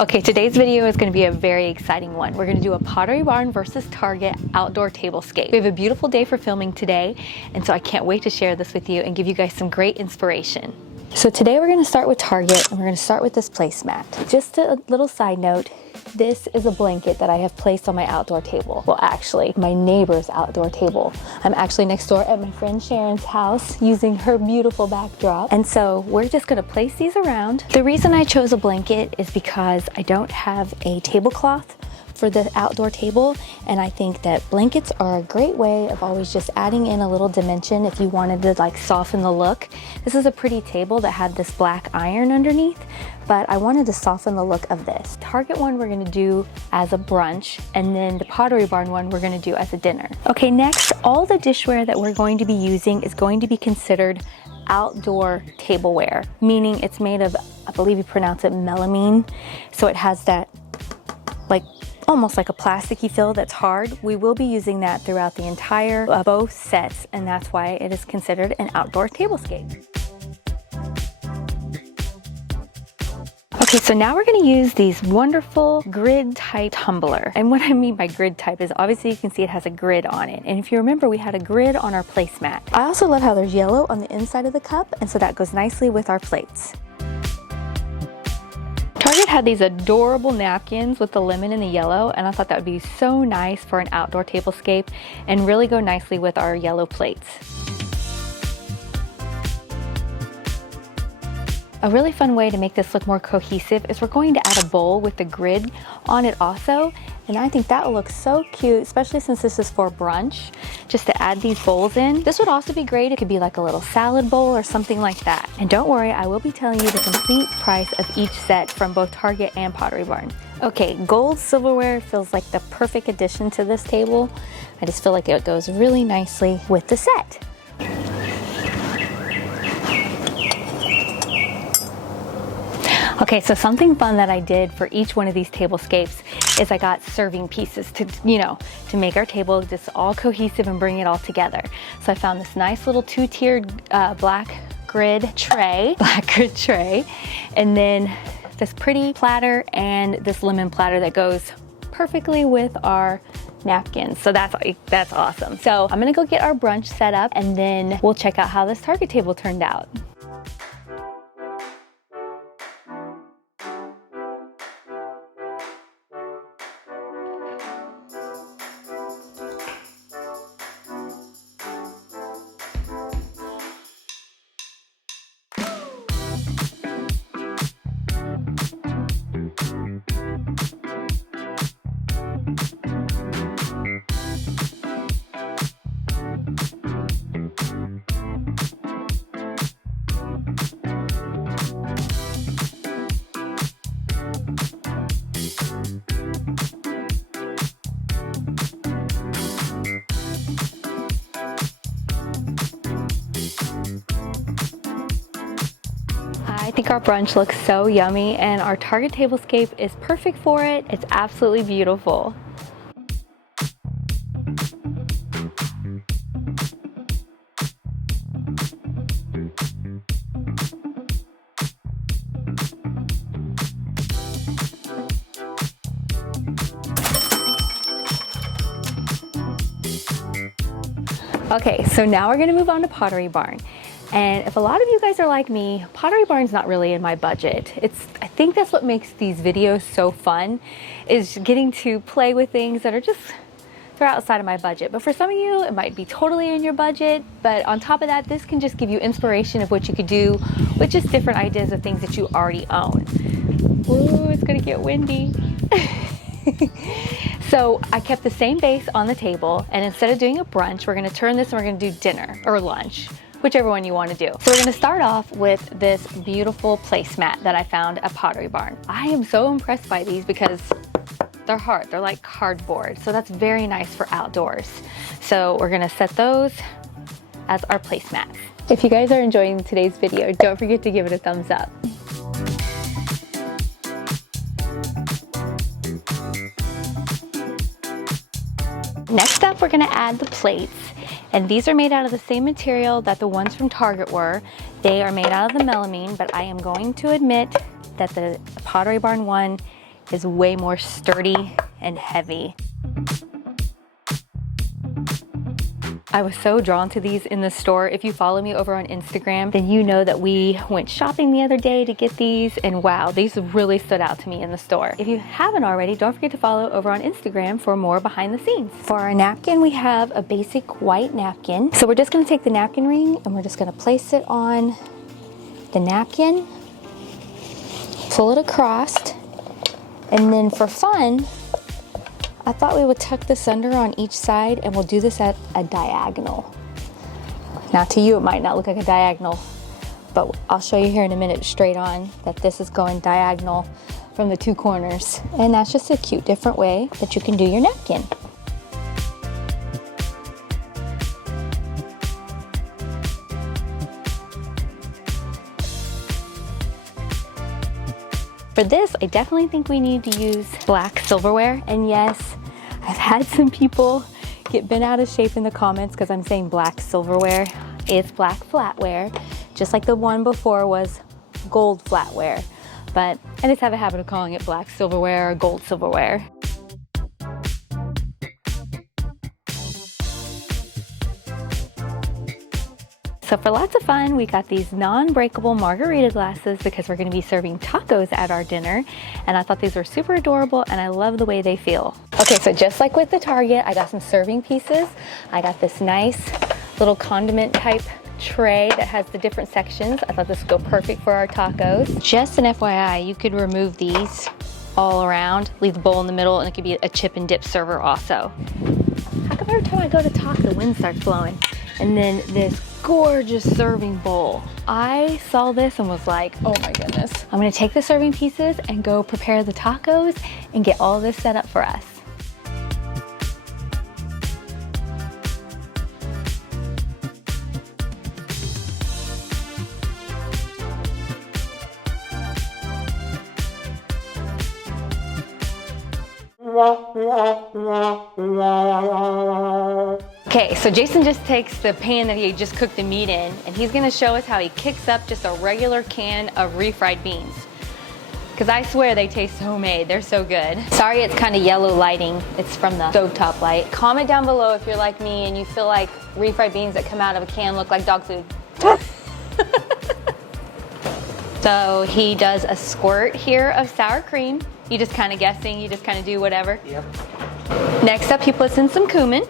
Okay, today's video is going to be a very exciting one. We're going to do a Pottery Barn versus Target outdoor tablescape. We have a beautiful day for filming today, and so I can't wait to share this with you and give you guys some great inspiration. So today we're going to start with Target, and we're going to start with this placemat. Just a little side note, this is a blanket that I have placed on my outdoor table. Well, actually, my neighbor's outdoor table. I'm actually next door at my friend Sharon's house using her beautiful backdrop. And so we're just gonna place these around. The reason I chose a blanket is because I don't have a tablecloth for the outdoor table, and I think that blankets are a great way of always just adding in a little dimension if you wanted to like soften the look. This is a pretty table that had this black iron underneath, but I wanted to soften the look of this. Target one we're gonna do as a brunch, and then the Pottery Barn one we're gonna do as a dinner. Okay, next, all the dishware that we're going to be using is going to be considered outdoor tableware, meaning it's made of, I believe you pronounce it melamine, so it has that like almost like a plasticky feel that's hard. We will be using that throughout the entire both sets, and that's why it is considered an outdoor tablescape. Okay, so now we're gonna use these wonderful grid type tumbler. And what I mean by grid type is obviously you can see it has a grid on it. And if you remember, we had a grid on our placemat. I also love how there's yellow on the inside of the cup, and so that goes nicely with our plates. Target had these adorable napkins with the lemon and the yellow, and I thought that would be so nice for an outdoor tablescape and really go nicely with our yellow plates. A really fun way to make this look more cohesive is we're going to add a bowl with the grid on it also, and I think that will look so cute, especially since this is for brunch, just to add these bowls in. This would also be great. It could be like a little salad bowl or something like that. And don't worry, I will be telling you the complete price of each set from both Target and Pottery Barn. Okay, gold silverware feels like the perfect addition to this table. I just feel like it goes really nicely with the set. Okay, so something fun that I did for each one of these tablescapes is I got serving pieces to, to make our table just all cohesive and bring it all together. So I found this nice little two-tiered black grid tray, and then this pretty platter and this lemon platter that goes perfectly with our napkins. So that's awesome. So I'm gonna go get our brunch set up, and then we'll check out how this Target table turned out. I think our brunch looks so yummy, and our Target tablescape is perfect for it. It's absolutely beautiful. Okay, so now we're gonna move on to Pottery Barn. And if a lot of you guys are like me, Pottery Barn's not really in my budget. I think that's what makes these videos so fun, is getting to play with things that are just, they're outside of my budget. But for some of you, it might be totally in your budget. But on top of that, this can just give you inspiration of what you could do with just different ideas of things that you already own. Ooh, it's gonna get windy. So I kept the same base on the table, and instead of doing a brunch, we're gonna turn this and we're gonna do dinner or lunch, whichever one you want to do. So we're gonna start off with this beautiful placemat that I found at Pottery Barn. I am so impressed by these because they're hard, they're like cardboard. So that's very nice for outdoors. So we're gonna set those as our placemats. If you guys are enjoying today's video, don't forget to give it a thumbs up. Next up, we're gonna add the plates. And these are made out of the same material that the ones from Target were. They are made out of the melamine, but I am going to admit that the Pottery Barn one is way more sturdy and heavy. I was so drawn to these in the store. If you follow me over on Instagram, then you know that we went shopping the other day to get these, and wow, these really stood out to me in the store. If you haven't already, don't forget to follow over on Instagram for more behind the scenes. For our napkin, we have a basic white napkin. So we're just gonna take the napkin ring and we're just gonna place it on the napkin, pull it across, and then for fun, I thought we would tuck this under on each side, and we'll do this at a diagonal. Now to you it might not look like a diagonal, but I'll show you here in a minute straight on that this is going diagonal from the two corners. And that's just a cute different way that you can do your napkin. For this, I definitely think we need to use black silverware. And yes, I've had some people get bent out of shape in the comments because I'm saying black silverware. It's black flatware, just like the one before was gold flatware. But I just have a habit of calling it black silverware or gold silverware. So for lots of fun, we got these non-breakable margarita glasses because we're gonna be serving tacos at our dinner. And I thought these were super adorable and I love the way they feel. Okay, so just like with the Target, I got some serving pieces. I got this nice little condiment type tray that has the different sections. I thought this would go perfect for our tacos. Just an FYI, you could remove these all around, leave the bowl in the middle, and it could be a chip and dip server also. How come every time I go to talk, the wind starts blowing? And then this gorgeous serving bowl. I saw this and was like, oh my goodness. I'm gonna take the serving pieces and go prepare the tacos and get all this set up for us. Okay, so Jason just takes the pan that he just cooked the meat in, and he's gonna show us how he kicks up just a regular can of refried beans. Because I swear they taste homemade, they're so good. Sorry it's kind of yellow lighting, it's from the stovetop light. Comment down below if you're like me and you feel like refried beans that come out of a can look like dog food. So he does a squirt here of sour cream. You just kind of guessing, you just kind of do whatever. Yep. Next up, he puts in some cumin.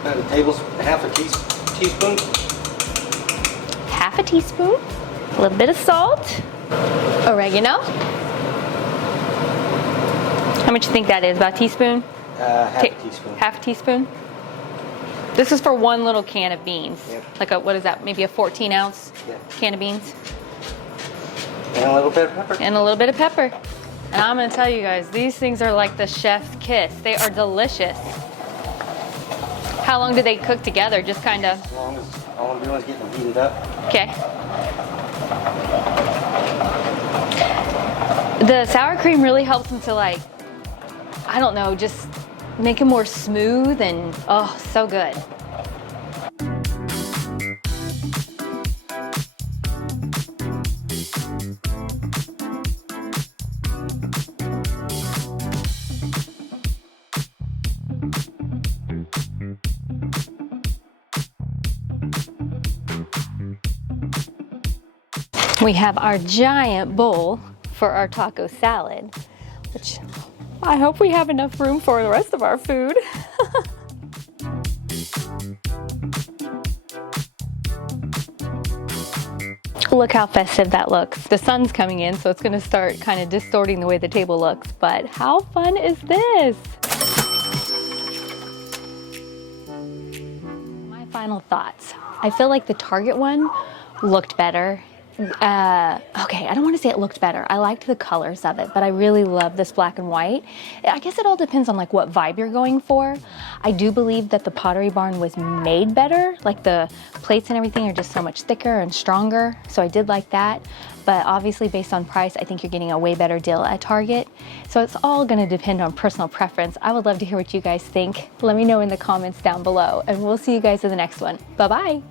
About half a teaspoon. Half a teaspoon. A little bit of salt. Oregano. How much do you think that is? About a teaspoon? Half a teaspoon. Half a teaspoon. This is for one little can of beans. Yep. Like a, what is that? Maybe a 14-ounce can of beans. And a little bit of pepper. And a little bit of pepper. And I'm gonna tell you guys, these things are like the chef's kiss. They are delicious. How long do they cook together? Just kind of? As long as all I'm doing is getting them heated up. Okay. The sour cream really helps them to, like, I don't know, just make them more smooth and, oh, so good. We have our giant bowl for our taco salad, which I hope we have enough room for the rest of our food. Look how festive that looks. The sun's coming in, so it's gonna start kind of distorting the way the table looks, but how fun is this? My final thoughts. I feel like the Target one looked better. Okay, I don't want to say it looked better. I liked the colors of it, but I really love this black and white. I guess it all depends on like what vibe you're going for. I do believe that the Pottery Barn was made better. Like the plates and everything are just so much thicker and stronger. So I did like that. But obviously based on price, I think you're getting a way better deal at Target. So it's all gonna depend on personal preference. I would love to hear what you guys think. Let me know in the comments down below, and we'll see you guys in the next one. Bye-bye.